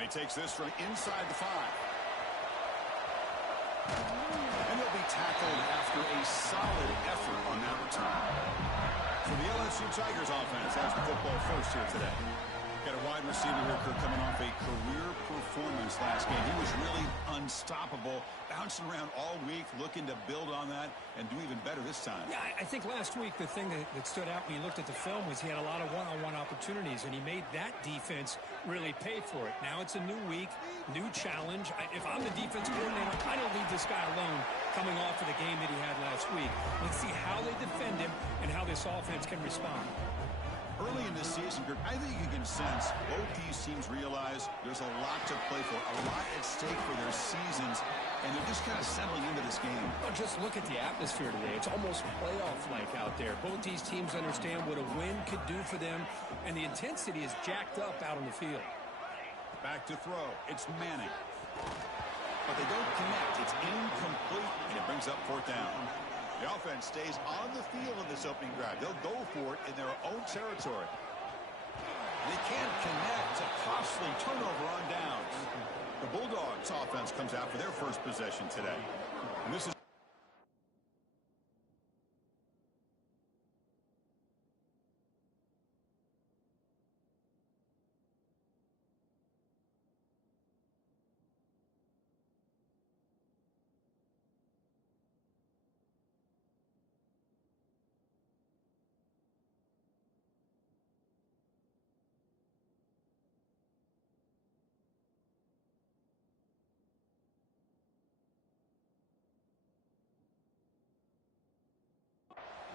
And he takes this from inside the 5. And he'll be tackled after a solid effort on that return. So the LSU Tigers offense has the football first here today. Got a wide receiver here, Kirk, coming off a career performance last game. He was really unstoppable, bouncing around all week, looking to build on that and do even better this time. Yeah, I think last week the thing that stood out when you looked at the film was he had a lot of one-on-one opportunities, and he made that defense really pay for it. Now it's a new week, new challenge. If I'm the defense coordinator, I don't leave this guy alone coming off of the game that he had last week. Let's see how they defend him and how this offense can respond. Early in this season, I think you can sense both these teams realize there's a lot to play for, a lot at stake for their seasons, and they're just kind of settling into this game. Well, just look at the atmosphere today. It's almost playoff-like out there. Both these teams understand what a win could do for them, and the intensity is jacked up out on the field. Back to throw. It's Manning. But they don't connect. It's incomplete, and it brings up 4th down. The offense stays on the field in this opening drive. They'll go for it in their own territory. They can't connect. A costly turnover on downs. The Bulldogs offense comes out for their first possession today. And this is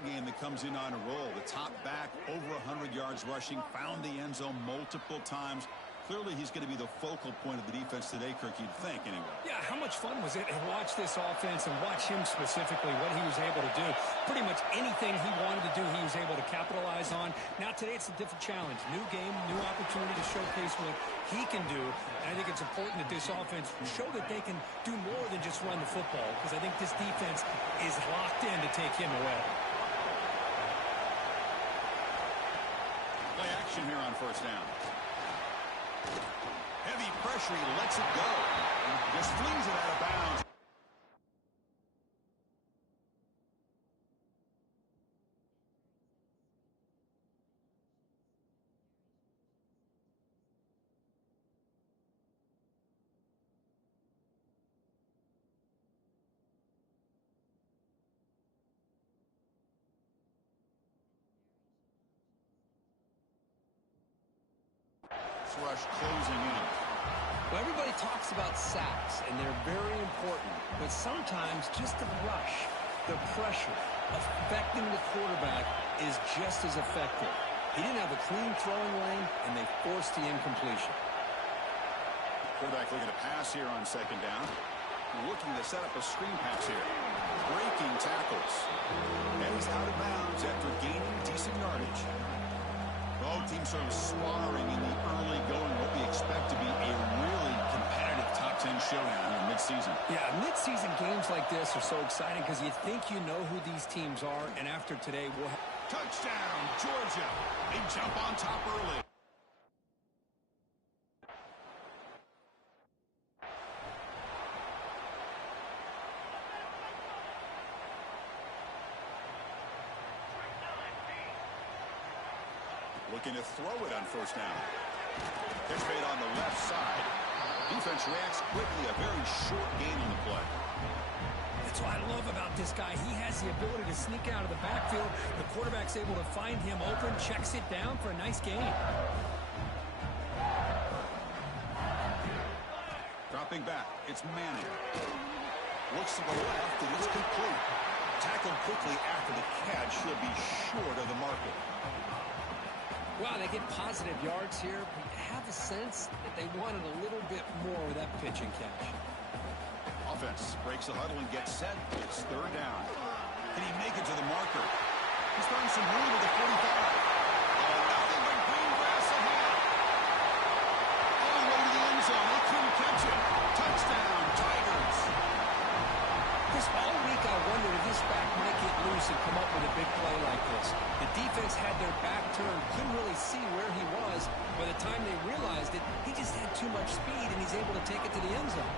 game that comes in on a roll. The top back, over 100 yards rushing, found the end zone multiple times. Clearly, he's going to be the focal point of the defense today, Kirk, you'd think, anyway. Yeah, how much fun was it to watch this offense and watch him specifically, what he was able to do. Pretty much anything he wanted to do, he was able to capitalize on. Now, today, it's a different challenge. New game, new opportunity to showcase what he can do. And I think it's important that this offense show that they can do more than just run the football, because I think this defense is locked in to take him away. Play action here on 1st down. Heavy pressure, he lets it go. Just flings it out of bounds. Rush closing in. Well, everybody talks about sacks, and they're very important. But sometimes just the rush, the pressure, affecting the quarterback is just as effective. He didn't have a clean throwing lane, and they forced the incompletion. Quarterback looking to pass here on 2nd down. Looking to set up a screen pass here. Breaking tackles. And he's out of bounds after gaining decent yardage. Both teams sort of sparring in the early going, what we expect to be a really competitive top 10 showdown in mid-season. Yeah, mid-season games like this are so exciting because you think you know who these teams are, and after today, we'll have... Touchdown, Georgia. They jump on top early. Looking to throw it on 1st down. Catch made on the left side. Defense reacts quickly. A very short gain on the play. That's what I love about this guy. He has the ability to sneak out of the backfield. The quarterback's able to find him open, checks it down for a nice gain. Dropping back. It's Manning. Looks to the left, and it's complete. Tackled quickly after the catch. He'll be short of the marker. Wow, they get positive yards here, but you have a sense that they wanted a little bit more with that pitch and catch. Offense breaks the huddle and gets set. It's 3rd down. Can he make it to the marker? He's throwing some room at the 45. Oh, nothing but green grass ahead. All the way to the end zone. They couldn't catch it. Touchdown, Tigers. Chris, all week I wondered if this back might get loose loose and come up with a big play like this. The defense had their back turned, couldn't really see where he was. By the time they realized it, he just had too much speed, and he's able to take it to the end zone.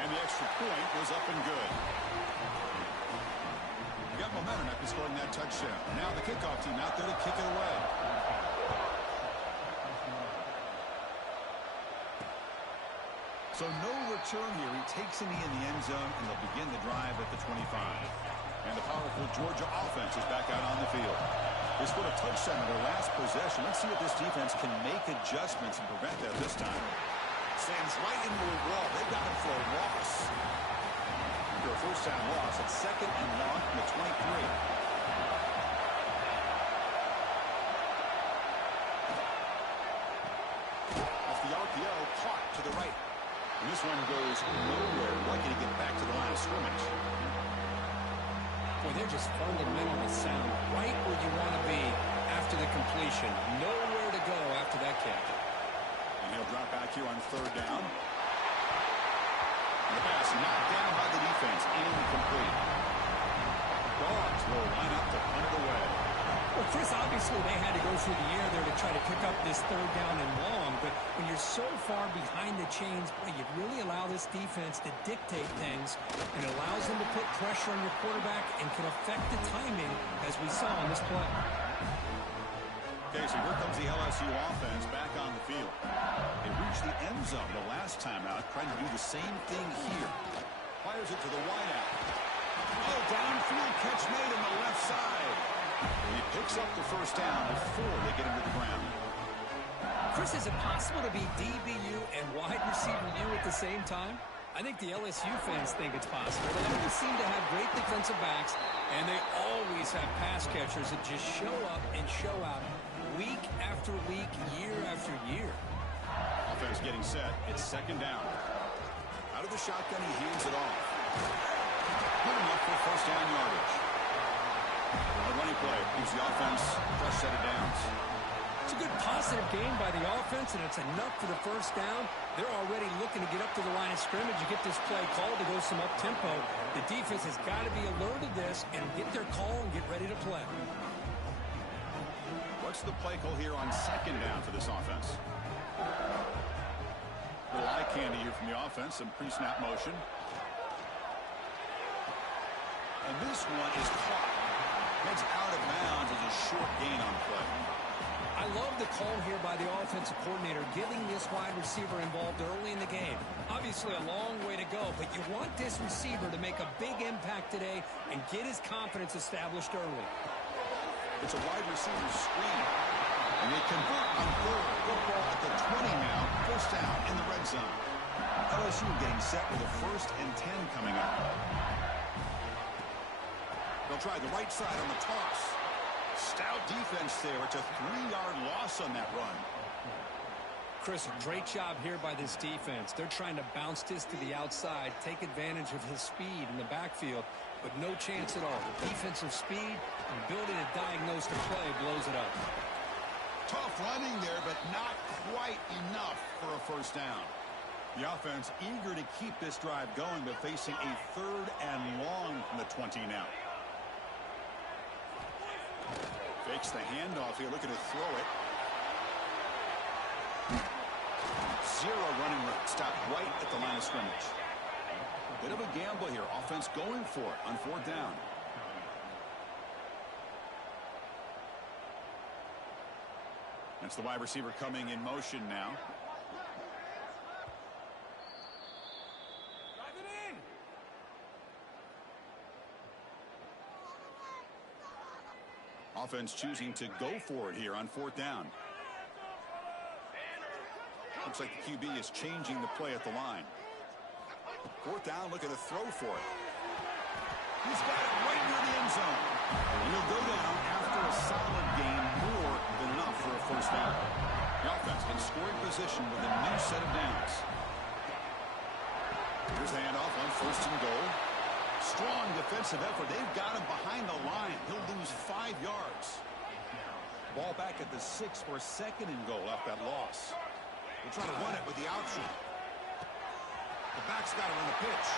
And the extra point was up and good. You got momentum after scoring that touchdown. Now the kickoff team out there to kick it away. So no return here. He takes a knee in the end zone, and they'll begin the drive at the 25. And the powerful Georgia offense is back out on the field. They scored a touchdown in their last possession. Let's see if this defense can make adjustments and prevent that this time. Stands right into a wall. They got him for a loss. After a first down loss, it's 2nd and long from the 23. Off the RPO, caught to the right. And this one goes nowhere. Lucky to get back to the line of scrimmage. Boy, they're just fundamentally sound. Right where you want to be after the completion. Nowhere to go after that catch. And he'll drop back here on 3rd down. And the pass knocked down by the defense. Incomplete. Dogs will line up to punt it away. Well, Chris, obviously they had to go through the air there to try to pick up this 3rd down and long, but when you're so far behind the chains, boy, you really allow this defense to dictate things, and it allows them to put pressure on your quarterback and can affect the timing, as we saw on this play. Okay, so here comes the LSU offense back on the field. It reached the end zone the last time out, trying to do the same thing here. Fires it to the wideout. Oh, downfield catch made on the left side. And he picks up the first down before they get him to the ground. Chris, is it possible to be DBU and wide receiver U at the same time? I think the LSU fans think it's possible. They always seem to have great defensive backs, and they always have pass catchers that just show up and show out week after week, year after year. Offense getting set. It's 2nd down. Out of the shotgun, he hands it off. Good enough for first down yardage. A running play gives the offense a fresh set of downs. It's a good positive game by the offense, and it's enough for the first down. They're already looking to get up to the line of scrimmage and get this play called to go some up-tempo. The defense has got to be alert of this and get their call and get ready to play. What's the play call here on 2nd down for this offense? A little eye candy here from the offense, some pre-snap motion. And this one is caught. Heads out of bounds as a short gain on play. I love the call here by the offensive coordinator, getting this wide receiver involved early in the game. Obviously a long way to go, but you want this receiver to make a big impact today and get his confidence established early. It's a wide receiver screen. And they convert on 3rd. Football at the 20 now. First down in the red zone. LSU getting set with a 1st and 10 coming up. They'll try the right side on the toss. Stout defense there. It's a 3-yard loss on that run. Chris, great job here by this defense. They're trying to bounce this to the outside, take advantage of his speed in the backfield, but no chance at all. The defensive speed and ability to diagnose the play blows it up. Tough running there, but not quite enough for a first down. The offense eager to keep this drive going, but facing a 3rd and long from the 20 now. Fakes the handoff here, looking to throw it. 0 running room. Stopped right at the line of scrimmage. Bit of a gamble here. Offense going for it on 4th down. That's the wide receiver coming in motion now. Offense choosing to go for it here on 4th down. Looks like the QB is changing the play at the line. 4th down, looking to throw for it. He's got it right near the end zone. And he'll go down after a solid gain, more than enough for a first down. The offense in scoring position with a new set of downs. Here's the handoff on 1st and goal. Strong defensive effort. They've got him behind the line. He'll lose 5 yards. Ball back at the 6 for a 2nd and goal off that loss. They're trying to run it with the option. The back's got it on the pitch.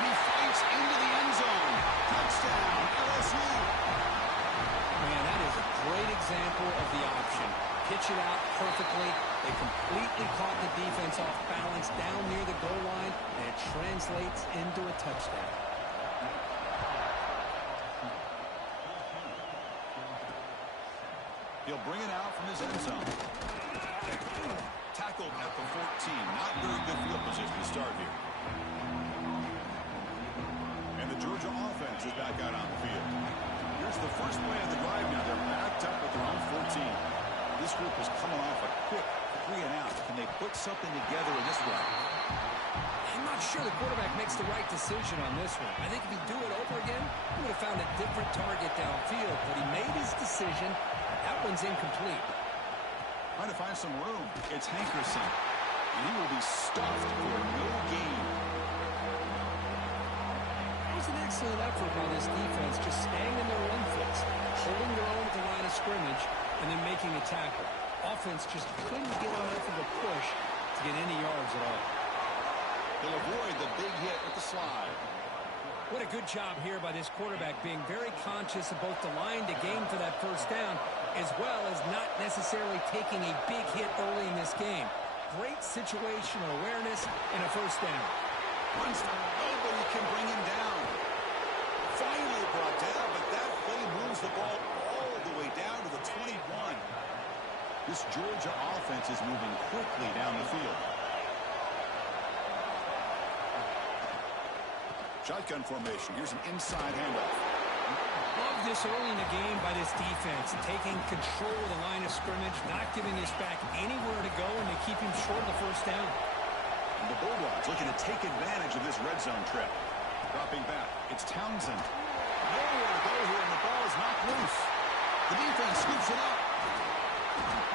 He fights into the end zone. Touchdown, LSU. Man, that is a great example of the option. Pitch it out perfectly. They completely caught the defense off balance down near the goal line, and it translates into a touchdown. He'll bring it out from his end zone. Tackled at the 14. Not very good field position to start here. And the Georgia offense is back out on the field. Here's the first play of the drive now. They're backed up at their own 14. This group is coming off a quick 3 and out. Can they put something together in this one? I'm not sure the quarterback makes the right decision on this one. I think if he'd do it over again, he would have found a different target downfield. But he made his decision. That one's incomplete. Trying to find some room. It's Hankerson. And he will be stuffed for no gain. It was an excellent effort by this defense, just staying in their run fits, holding their own at the line of scrimmage, and then making a tackle. Offense just couldn't get enough of a push to get any yards at all. He'll avoid the big hit with the slide. What a good job here by this quarterback, being very conscious of both the line to gain for that first down, as well as not necessarily taking a big hit early in this game. Great situational awareness and a first down. Nobody can bring him down. Finally brought down, but that play moves the ball all the way down to the 21. This Georgia offense is moving quickly down the field. Shotgun formation. Here's an inside handoff. Love this early in the game by this defense, taking control of the line of scrimmage, not giving his back anywhere to go, and they keep him short of the first down. And the Bulldogs looking to take advantage of this red zone trip. Dropping back. It's Townsend. Nowhere to go here, and the ball is knocked loose. The defense scoops it up.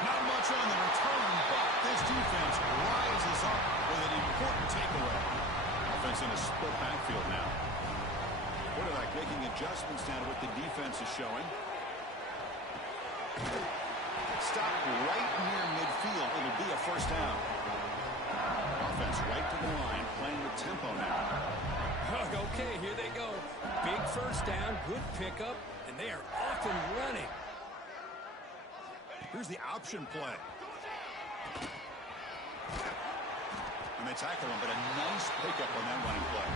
Not much on the return, but this defense rises up with an important takeaway. Offense in a split backfield now. Quarterback making adjustments now to what the defense is showing. Stop right near midfield. It'll be a first down. Offense right to the line, playing with tempo now. Okay, here they go. Big first down, good pickup, and they are off and running. Here's the option play. And they tackle him, but a nice pickup on that running play.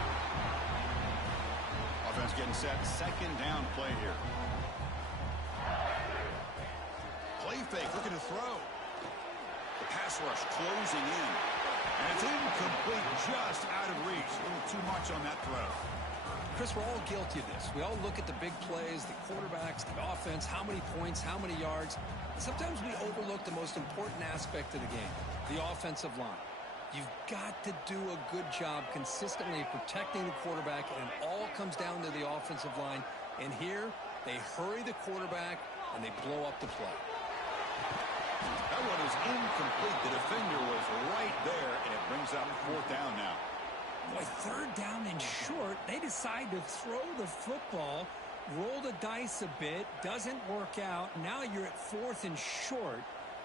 Offense getting set. Second down play here. Play fake, looking to throw. The pass rush closing in. And it's incomplete, just out of reach. A little too much on that throw. Chris, we're all guilty of this. We all look at the big plays, the quarterbacks, the offense, how many points, how many yards. And sometimes we overlook the most important aspect of the game, the offensive line. You've got to do a good job consistently protecting the quarterback, and it all comes down to the offensive line. And here, they hurry the quarterback, and they blow up the play. That one is incomplete. The defender was right there, and it brings up fourth down now. Boy, third down and short. They decide to throw the football, roll the dice a bit, doesn't work out. Now you're at fourth and short.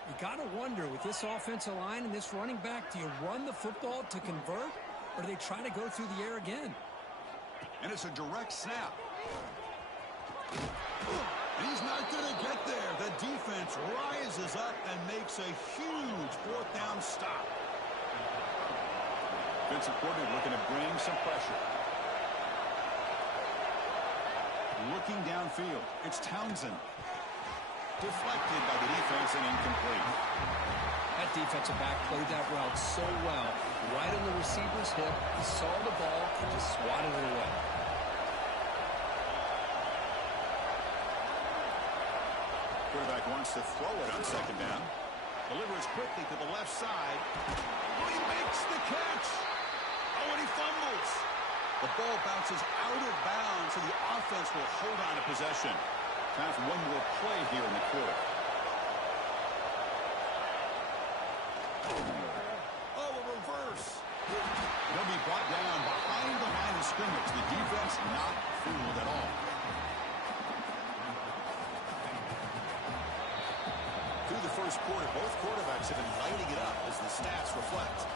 You got to wonder, with this offensive line and this running back, do you run the football to convert, or do they try to go through the air again? And it's a direct snap. He's not going to get there. The defense rises up and makes a huge fourth down stop. Defensive coordinator looking to bring some pressure. Looking downfield. It's Townsend. Deflected by the defense and incomplete. That defensive back played that route so well. Right on the receiver's hip. He saw the ball and just swatted it away. Quarterback wants to throw it on second down. Delivers quickly to the left side. Oh, he makes the catch. Oh, and he fumbles. The ball bounces out of bounds, so the offense will hold on to possession. Time for one more play here in the quarter. Oh, a reverse. They'll be brought down behind the line of scrimmage. The defense not fooled at all. Through the first quarter, both quarterbacks have been lighting it up as the stats reflect.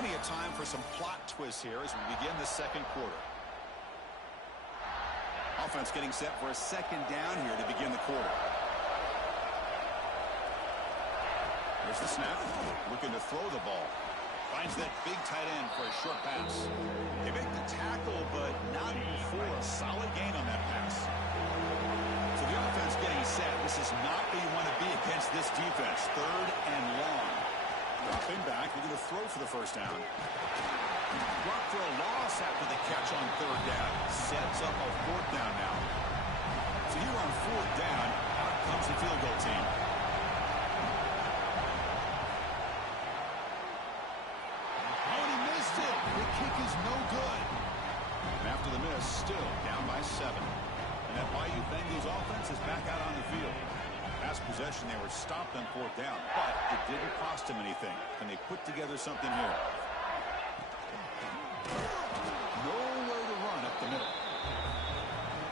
Plenty of time for some plot twists here as we begin the second quarter. Offense getting set for a second down here to begin the quarter. There's the snap. Looking to throw the ball. Finds that big tight end for a short pass. They make the tackle, but not before a solid gain on that pass. So the offense getting set. This is not where you want to be against this defense. Third and long. Dropping back. They're going to throw for the first down. Brought for a loss after the catch on third down. Sets up a fourth down now. So here on fourth down, out comes the field goal team. Oh, and he missed it. The kick is no good. And after the miss, still down by 7. And that Bayou Bengals offense is back out on the field. Last possession, they were stopped on fourth down, but it didn't cost them anything. Can they put together something here? Nowhere to run up the middle.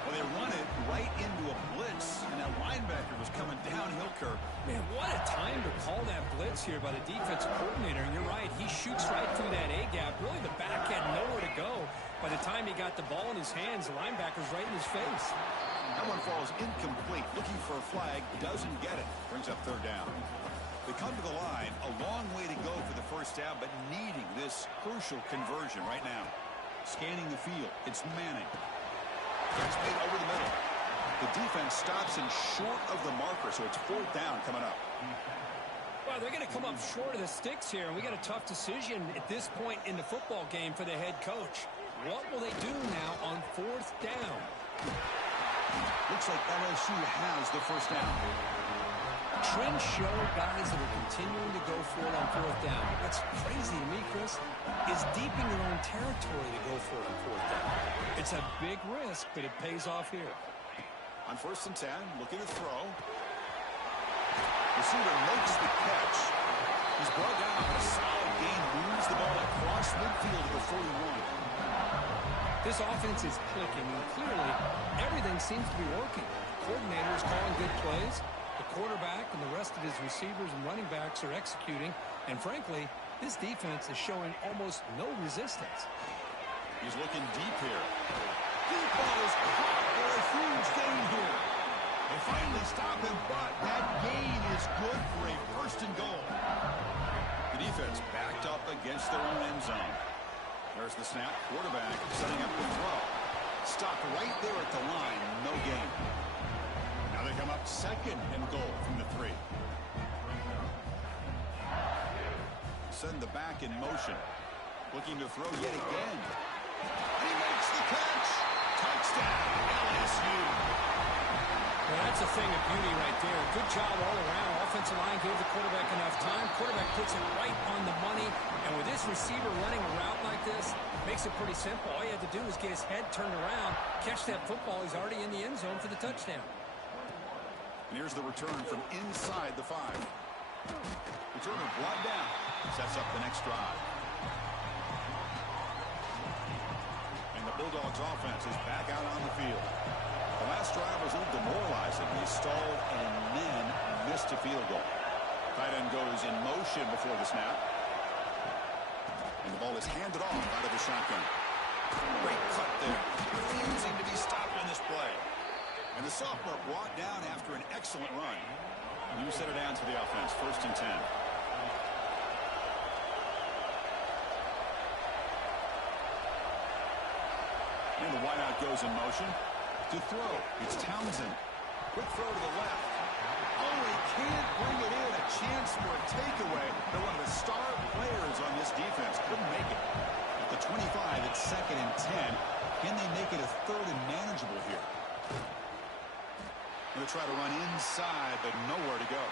Well, they run it right into a blitz, and that linebacker was coming downhill, Kirk. Man, what a time to call that blitz here by the defensive coordinator. And you're right, he shoots right through that A-gap. Really, the back had nowhere to go. By the time he got the ball in his hands, the linebacker's right in his face. That one falls incomplete. Looking for a flag, doesn't get it. Brings up third down. They come to the line, a long way to go for the first down, but needing this crucial conversion right now. Scanning the field, it's Manning. Gets made over the middle. The defense stops him short of the marker, so it's fourth down coming up. Well, they're going to come up short of the sticks here, and we got a tough decision at this point in the football game for the head coach. What will they do now on fourth down? Looks like LSU has the first down. Trends show guys that are continuing to go for it on fourth down. What's crazy to me, Chris, is deep in your own territory to go for it on fourth down. It's a big risk, but it pays off here. On first and 10, looking to throw. Receiver makes the catch. He's brought down a solid gain, moves the ball across midfield to the 41. This offense is clicking, and clearly everything seems to be working. The coordinator is calling good plays. The quarterback and the rest of his receivers and running backs are executing. And frankly, this defense is showing almost no resistance. He's looking deep here. Deep ball is caught for a huge gain here. They finally stop him, but that gain is good for a first and goal. The defense backed up against their own end zone. There's the snap. Quarterback setting up the throw. Stopped right there at the line. No gain. Now they come up second and goal from the 3. Send the back in motion. Looking to throw yet again. And he makes the catch. Touchdown, LSU. Well, that's a thing of beauty right there. Good job all around. Offensive line gave the quarterback enough time. Quarterback puts it right on the money. And with this receiver running a route like this, makes it pretty simple. All you have to do is get his head turned around, catch that football. He's already in the end zone for the touchdown. And here's the return from inside the 5. Returner brought down. Sets up the next drive. And the Bulldogs offense is back out on the field. The last drive was a little demoralizing. They stalled and then missed a field goal. Tight end goes in motion before the snap. And the ball is handed off out of the shotgun. Great cut there. Refusing to be stopped on this play. And the sophomore brought down after an excellent run. You set it down to the offense. First and 10. And the wideout goes in motion. To throw, it's Townsend. Quick throw to the left. Oh, he can't bring it in. A chance for a takeaway. They're one of the star players on this defense. Couldn't make it. At the 25, it's second and 10. Can they make it a third and manageable here? Going to try to run inside, but nowhere to go.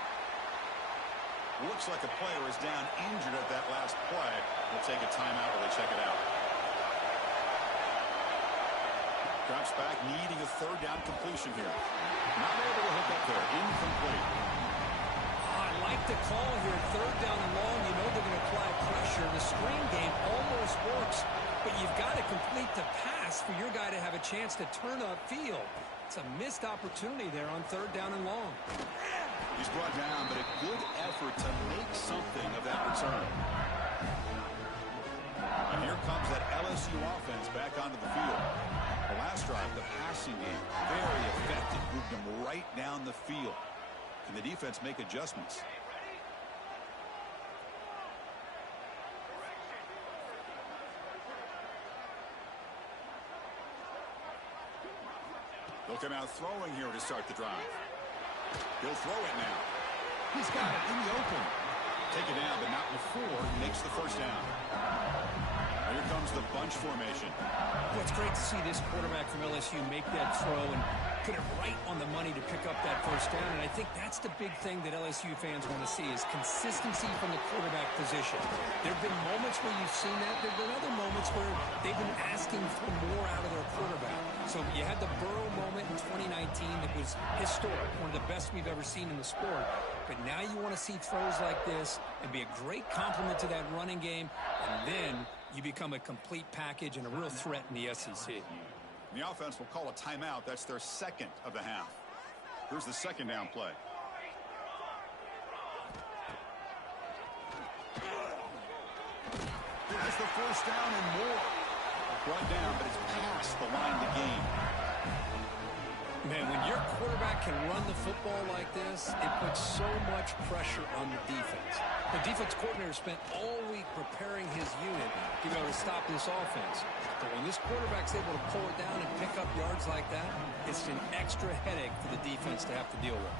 Looks like a player is down injured at that last play. They'll take a timeout while they check it out. Drops back, needing a third down completion here. Not able to hook up there. Incomplete. I like the call here. Third down and long. You know they're going to apply pressure. The screen game almost works, but you've got to complete the pass for your guy to have a chance to turn upfield. It's a missed opportunity there on third down and long. He's brought down, but a good effort to make something of that return. And here comes that LSU offense back onto the field. The last drive, the passing game, very effective. Moved them right down the field. Can the defense make adjustments? They'll come out throwing here to start the drive. He'll throw it now. He's got it in the open. Take it down, but not before he makes the first down. Here comes the bunch formation. Well, it's great to see this quarterback from LSU make that throw and put it right on the money to pick up that first down. And I think that's the big thing that LSU fans want to see is consistency from the quarterback position. There have been moments where you've seen that. There have been other moments where they've been asking for more out of their quarterback. So you had the Burrow moment in 2019 that was historic, one of the best we've ever seen in the sport. But now you want to see throws like this and be a great complement to that running game, and then you become a complete package and a real threat in the SEC. The offense will call a timeout. That's their second of the half. Here's the second down play. That's the first down and more. Brought down, but it's past the line to gain. Man, when your quarterback can run the football like this, it puts so much pressure on the defense. The defense coordinator spent all week preparing his unit to be able to stop this offense. But when this quarterback's able to pull it down and pick up yards like that, it's an extra headache for the defense to have to deal with.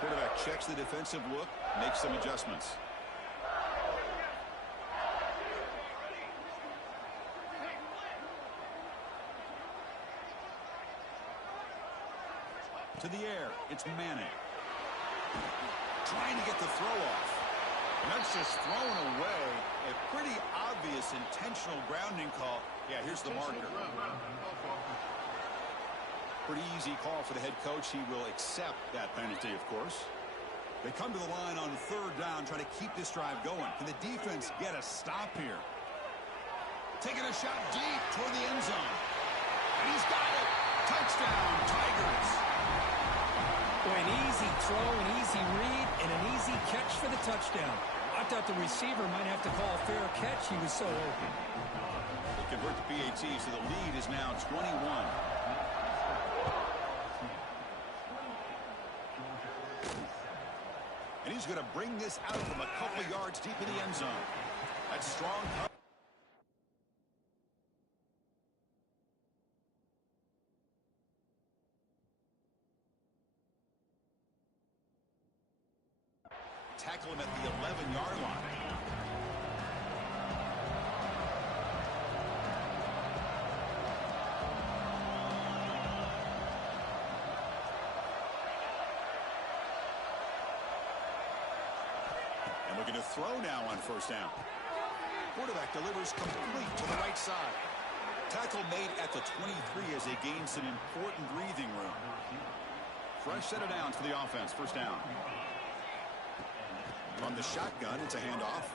Quarterback checks the defensive look, makes some adjustments. To the air, it's Manning. Trying to get the throw off. And that's just thrown away. A pretty obvious intentional grounding call. Yeah, here's the marker. Pretty easy call for the head coach. He will accept that penalty, of course. They come to the line on third down, trying to keep this drive going. Can the defense get a stop here? Taking a shot deep toward the end zone. And he's got it. Touchdown, Tigers. Boy, an easy throw, an easy read, and an easy catch for the touchdown. I thought the receiver might have to call a fair catch. He was so open. They convert to PAT, so the lead is now 21. And he's going to bring this out from a couple of yards deep in the end zone. That's strong. Tackle him at the 11-yard line. And looking to throw now on first down. Quarterback delivers complete to the right side. Tackle made at the 23 as they gain some important breathing room. Fresh set of downs for the offense. First down. On the shotgun, it's a handoff.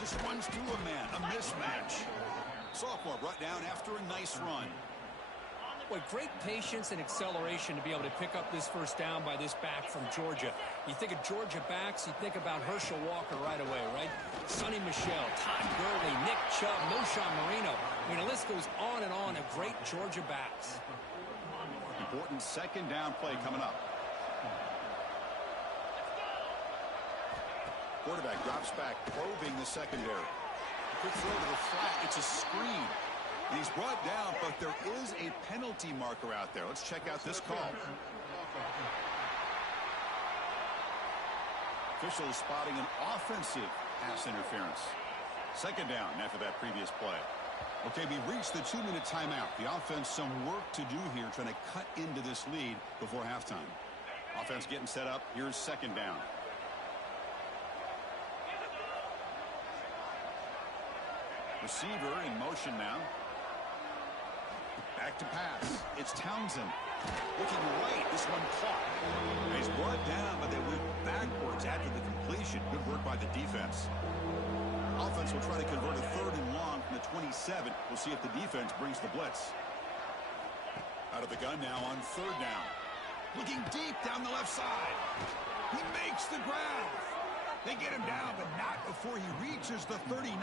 Just runs through a man, a mismatch. Sophomore brought down after a nice run. Boy, great patience and acceleration to be able to pick up this first down by this back from Georgia. You think of Georgia backs, you think about Herschel Walker right away, right? Sonny Michel, Todd Gurley, Nick Chubb, Moshawn Marino. I mean, the list goes on and on of great Georgia backs. Important second down play coming up. Quarterback drops back, probing the secondary. Quick throw to the flat. It's a screen. And he's brought down, but there is a penalty marker out there. Let's check out this call. Officials spotting an offensive pass interference. Second down after that previous play. Okay, we reached the 2-minute timeout. The offense some work to do here, trying to cut into this lead before halftime. Offense getting set up. Here's second down. Receiver in motion now. Back to pass. It's Townsend. Looking right. This one caught. He's brought down, but they went backwards after the completion. Good work by the defense. Offense will try to convert a third and long from the 27. We'll see if the defense brings the blitz. Out of the gun now on third down. Looking deep down the left side. He makes the grab. They get him down, but not before he reaches the 39.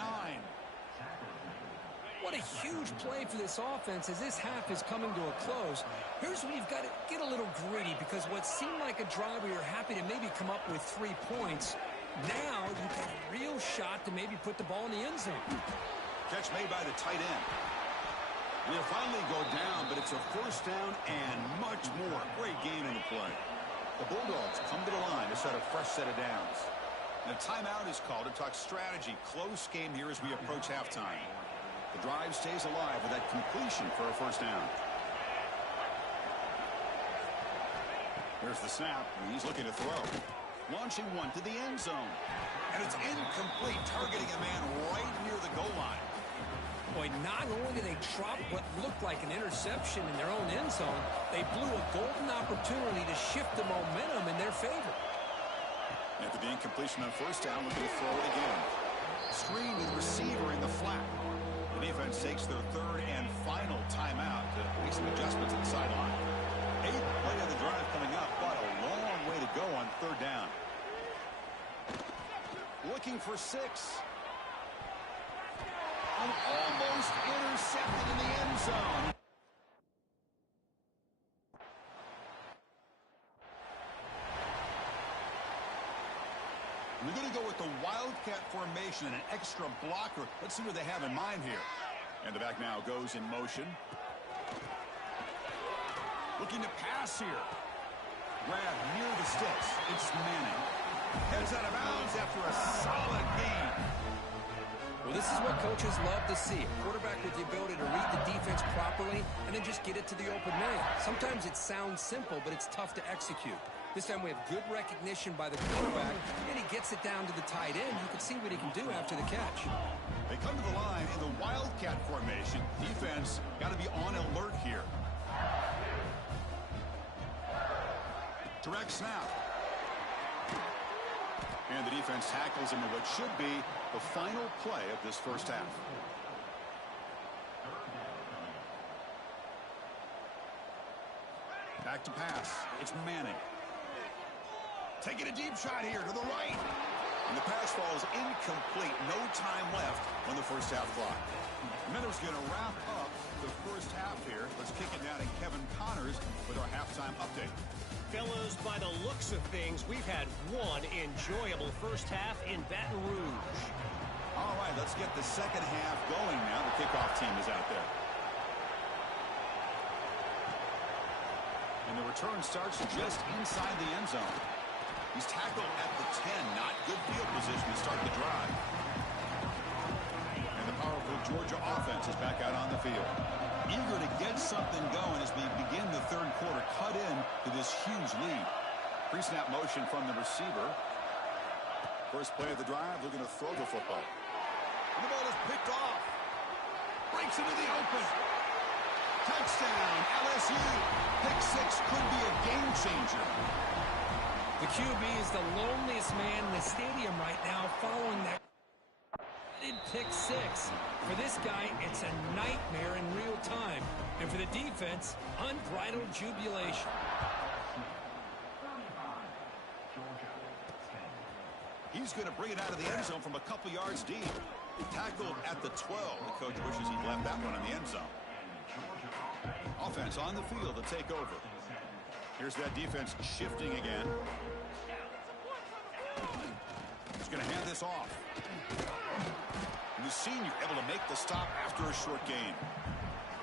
What a huge play for this offense as this half is coming to a close. Here's where you've got to get a little gritty, because what seemed like a drive where you're happy to maybe come up with 3 points, now you've got a real shot to maybe put the ball in the end zone. Catch made by the tight end. And they'll finally go down, but it's a first down and much more. Great game in the play. The Bulldogs come to the line to set a fresh set of downs. And a timeout is called to talk strategy. Close game here as we approach halftime. The drive stays alive with that completion for a first down. Here's the snap. He's looking to throw. Launching one to the end zone. And it's incomplete, targeting a man right near the goal line. Boy, not only did they drop what looked like an interception in their own end zone, they blew a golden opportunity to shift the momentum in their favor. After the incompletion on first down, looking to throw it again. Screen to the receiver in the flat. The defense takes their third and final timeout to make some adjustments at the sideline. 8th play of the drive coming up, but a long way to go on third down. Looking for 6. And almost intercepted in the end zone. We're going to go with the Wildcat formation and an extra blocker. Let's see what they have in mind here. And the back now goes in motion. Looking to pass here. Grab near the sticks. It's Manning. Heads out of bounds after a solid gain. Well, this is what coaches love to see. A quarterback with the ability to read the defense properly and then just get it to the open man. Sometimes it sounds simple, but it's tough to execute. This time we have good recognition by the quarterback, and he gets it down to the tight end. You can see what he can do after the catch. They come to the line in the Wildcat formation. Defense got to be on alert here. Direct snap. And the defense tackles him in what should be the final play of this first half. Back to pass. It's Manning. Taking a deep shot here to the right. And the pass falls incomplete. No time left on the first half clock. Miller's going to wrap up the first half here. Let's kick it down to Kevin Connors with our halftime update. Fellas, by the looks of things, we've had one enjoyable first half in Baton Rouge. All right, let's get the second half going now. The kickoff team is out there. And the return starts just inside the end zone. He's tackled at the 10. Not good field position to start the drive. And the powerful Georgia offense is back out on the field. Eager to get something going as we begin the third quarter. Cut in to this huge lead. Pre-snap motion from the receiver. First play of the drive, looking to throw the football. And the ball is picked off. Breaks into the open. Touchdown, LSU. Pick 6 could be a game changer. The QB is the loneliest man in the stadium right now following that pick 6. For this guy, it's a nightmare in real time. And for the defense, unbridled jubilation. He's going to bring it out of the end zone from a couple yards deep. Tackled at the 12. The coach wishes he'd left that one in the end zone. Offense on the field to take over. Here's that defense shifting again. He's going to hand this off. And the senior able to make the stop after a short gain.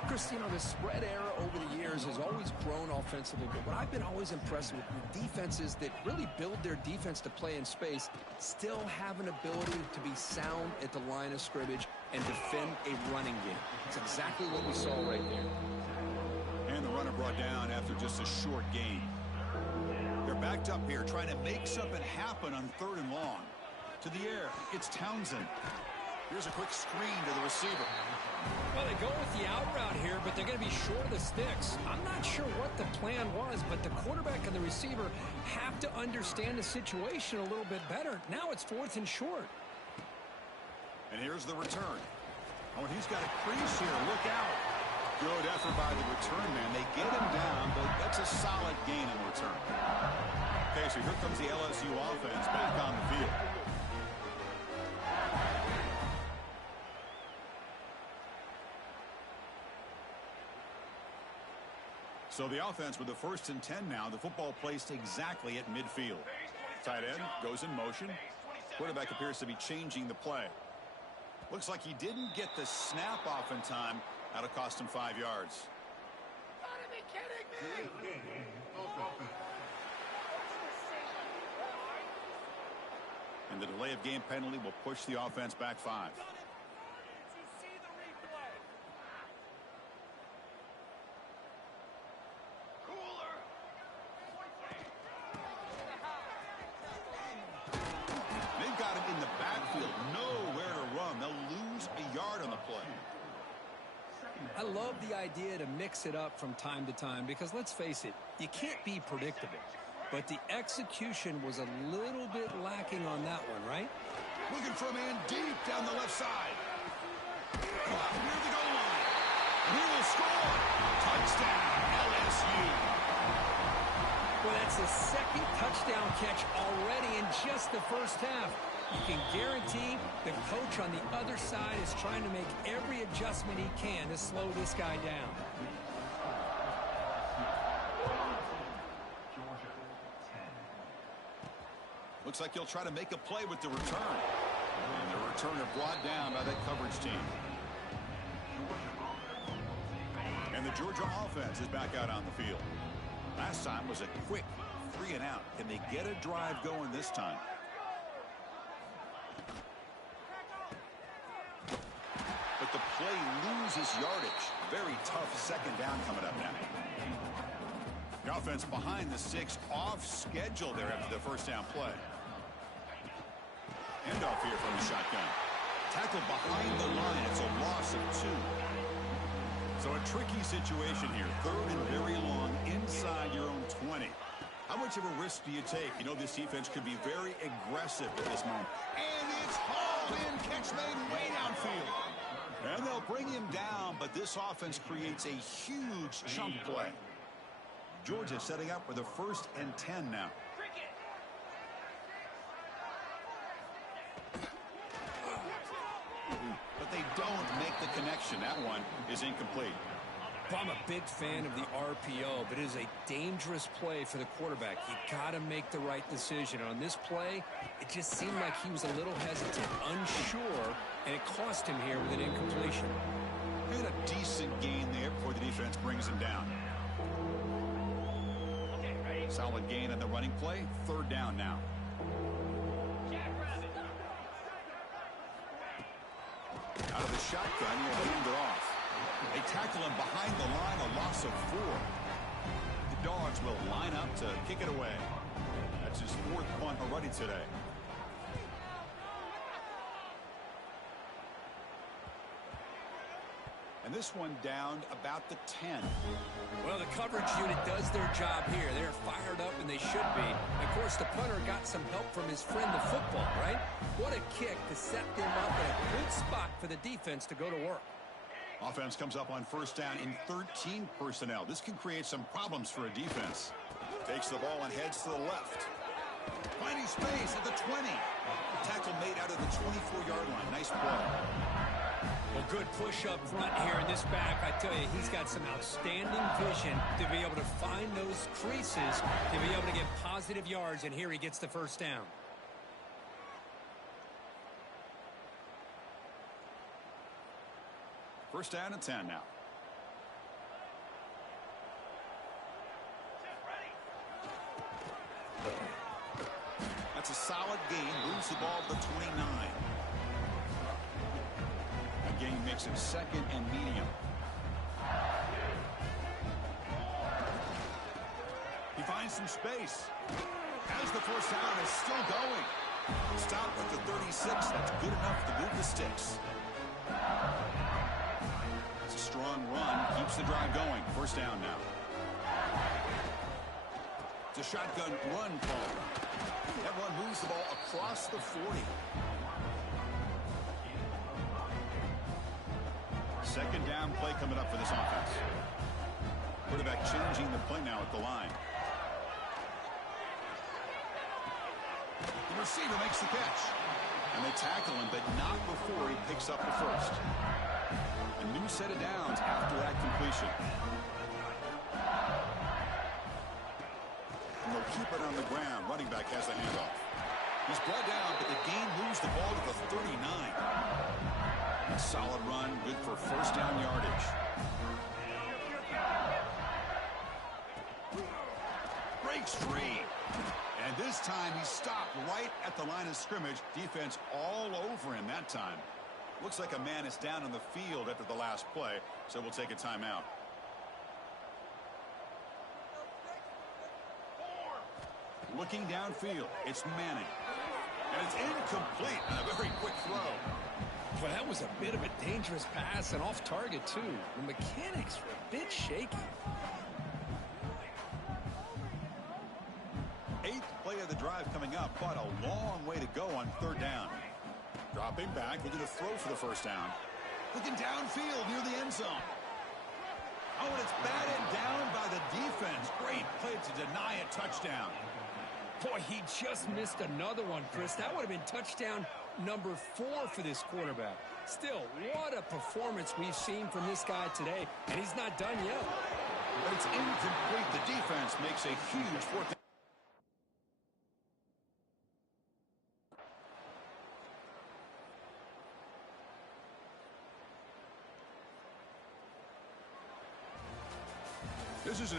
Chris, you know, the spread era over the years has always grown offensively, but what I've been always impressed with defenses that really build their defense to play in space still have an ability to be sound at the line of scrimmage and defend a running game. It's exactly what we saw right there. And the runner brought down after just a short gain. They're backed up here trying to make something happen on third and long. To the air, it's Townsend. Here's a quick screen to the receiver. Well, they go with the out route here, but they're going to be short of the sticks. I'm not sure what the plan was, but the quarterback and the receiver have to understand the situation a little bit better. Now it's 4th and short. And here's the return. Oh, and he's got a crease here. Look out. Good effort by the return man. They get him down, but that's a solid gain in return. Okay, so here comes the LSU offense back on the field. So the offense with the 1st and 10 now. The football placed exactly at midfield. Tight end goes in motion. Quarterback appears to be changing the play. Looks like he didn't get the snap off in time. That'll cost him 5 yards. Gotta be kidding me! And the delay of game penalty will push the offense back 5. They've got him in the backfield. Nowhere to run. They'll lose a yard on the play. I love the idea to mix it up from time to time because, let's face it, you can't be predictable. But the execution was a little bit lacking on that one, right? Looking for a man deep down the left side. Near the goal line. And he will score. Touchdown, LSU. Well, that's the 2nd touchdown catch already in just the first half. You can guarantee the coach on the other side is trying to make every adjustment he can to slow this guy down. Looks like he'll try to make a play with the return. And the returner brought down by that coverage team. And the Georgia offense is back out on the field. Last time was a quick 3 and out. Can they get a drive going this time? But the play loses yardage. Very tough 2nd down coming up now. The offense behind the 6, off schedule there after the 1st down play. Handoff here from the shotgun. Tackle behind the line. It's a loss of 2. So a tricky situation here. 3rd and very long inside your own 20. How much of a risk do you take? You know this defense could be very aggressive at this moment. And it's hauled in. Catch made way downfield. And they'll bring him down, but this offense creates a huge chunk play. Georgia setting up with a 1st and 10 now. But they don't make the connection. That one is incomplete. Well, I'm a big fan of the RPO, but it is a dangerous play for the quarterback. You got to make the right decision. On this play, it just seemed like he was a little hesitant, unsure, and it cost him here with an incompletion. And a decent gain there before the defense brings him down. Solid gain on the running play. 3rd down now. Out of the shotgun, he'll hand it off. They tackle him behind the line, a loss of 4. The Dogs will line up to kick it away. That's his 4th punt already today. And this one down about the 10. Well, the coverage unit does their job here. They're fired up, and they should be. Of course, the punter got some help from his friend, the football, right? What a kick to set them up in a good spot for the defense to go to work. Offense comes up on 1st down in 13 personnel. This can create some problems for a defense. Takes the ball and heads to the left. Finding space at the 20. Tackle made out of the 24-yard line. Nice play. Well, good push up front here in this back. I tell you, he's got some outstanding vision to be able to find those creases, to be able to get positive yards, and here he gets the 1st down. First down and 10 now. That's a solid gain. Moves the ball to the 29. A gain makes it 2nd and medium. He finds some space. As the 1st down is still going. Stop at the 36. That's good enough to move the sticks. It's a strong run. Keeps the drive going. 1st down now. It's a shotgun run call. That run moves the ball across the 40. 2nd down play coming up for this offense. Quarterback changing the play now at the line. The receiver makes the catch. And they tackle him, but not before he picks up the 1st. A new set of downs after that completion. keep it on the ground. Running back has the handoff. He's brought down, but the gain moves the ball to the 39. A solid run, good for first down yardage. Breaks free. And this time he stopped right at the line of scrimmage. Defense all over him that time. Looks like a man is down on the field after the last play, so we'll take a timeout. Looking downfield, it's Manning. And it's incomplete on a very quick throw. Well, that was a bit of a dangerous pass and off target, too. The mechanics were a bit shaky. 8th play of the drive coming up, but a long way to go on 3rd down. Dropping back, looking to throw for the first down. Looking downfield near the end zone. Oh, and it's batted down by the defense. Great play to deny a touchdown. Boy, he just missed another one, Chris. That would have been touchdown number 4 for this quarterback. Still, what a performance we've seen from this guy today, and he's not done yet. But it's incomplete. The defense makes a huge 4th down. This is an